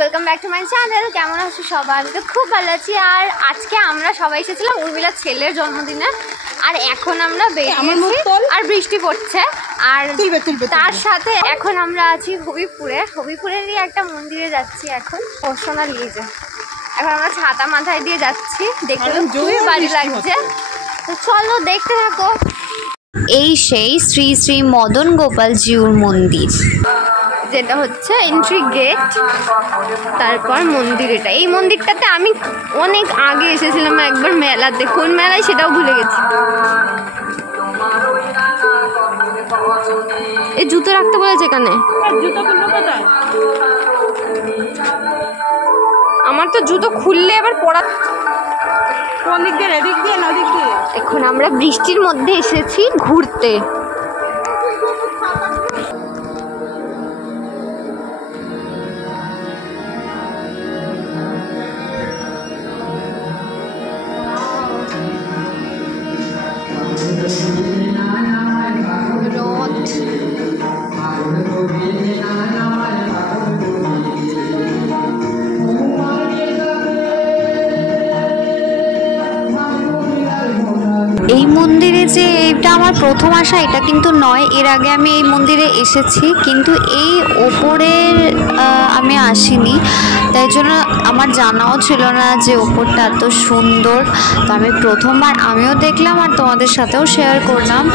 Welcome back to my channel. কেমন আছো সবাই? আমি তো খুব ভালো আছি। আর আজকে আমরা সবাই এসেছিলাম উর্মিলার ছেলের জন্মদিনে। আর এখন আমরা বেরিয়েছি আর বৃষ্টি পড়ছে। আর তার সাথে এখন আমরা আছি হবিপুরেরই একটা মন্দিরে যাচ্ছি এখন, ওশোনা লিজে। এখন আমরা ছাতা মাথায় দিয়ে যাচ্ছি, দেখতে খুবই ভালো লাগছে। তো চলো দেখতে থাকো। এই সেই শ্রী শ্রী মদন গোপাল জিউর মন্দির, যেটা হচ্ছে এন্ট্রি গেট। তারপর মন্দির এটা। এই মন্দিরটাতে আমি অনেক আগে এসেছিলাম একবার মেলাতে, কোন মেলায় সেটাও ভুলে গেছি। এই জুতো রাখতে বলেছে এখানে। আমার তো জুতো খুললে এবার পড়া। এখন আমরা বৃষ্টির মধ্যে এসেছি ঘুরতে। এই মন্দিরে যে এটা আমার প্রথম আসা এটা কিন্তু নয়, এর আগে আমি এই মন্দিরে এসেছি, কিন্তু এই ওপরের আমি আসিনি, তাই জন্য আমার জানাও ছিল না যে ওপরটা এত সুন্দর। তো আমি প্রথমবার আমিও দেখলাম আর তোমাদের সাথেও শেয়ার করলাম।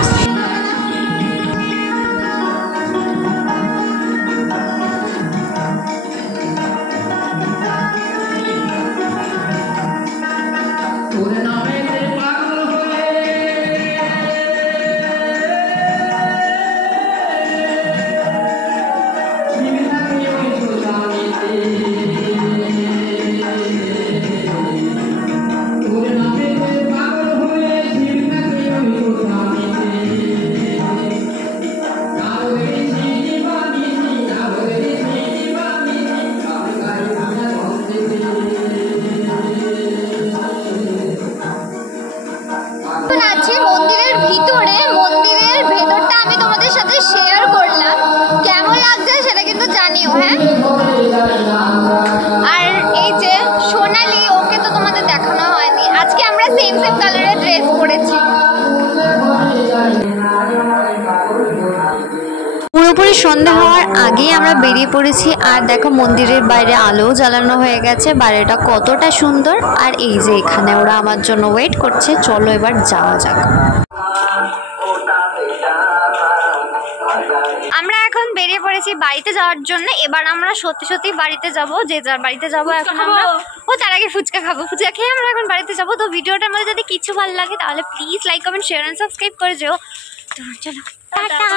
মন্দিরের ভিতরে, মন্দিরের ভেতরটা আমি তোমাদের সাথে শেয়ার করলাম, কেমন লাগছে সেটা কিন্তু জানিও। হ্যাঁ, আর এই যে সোনালি, ওকে তো তোমাদের দেখানো হয়নি। আজকে আমরা সেম কালারের ড্রেস পরেছি। পুরোপুরি সন্ধ্যা হওয়ার আগেই আমরা বেরিয়ে পড়েছি। আর দেখো মন্দিরের বাইরে আলোও জ্বালানো হয়ে গেছে, বাইরেটা কতটা সুন্দর। আর এই যে এখানে ওরা আমার জন্য ওয়েট করছে, চলো এবার যাওয়া যাক। আমরা এখন বেরিয়ে পড়েছি বাড়িতে যাওয়ার জন্য। এবার আমরা সত্যি সত্যি বাড়িতে যাব, যে যার বাড়িতে যাব। এখন আমরা তার আগে ফুচকা খাবো, ফুচকা খেয়ে আমরা এখন বাড়িতে যাবো। তো ভিডিওটার মধ্যে যদি কিছু ভালো লাগে তাহলে please like comment share and subscribe করে যেও। তো চলো টাটা।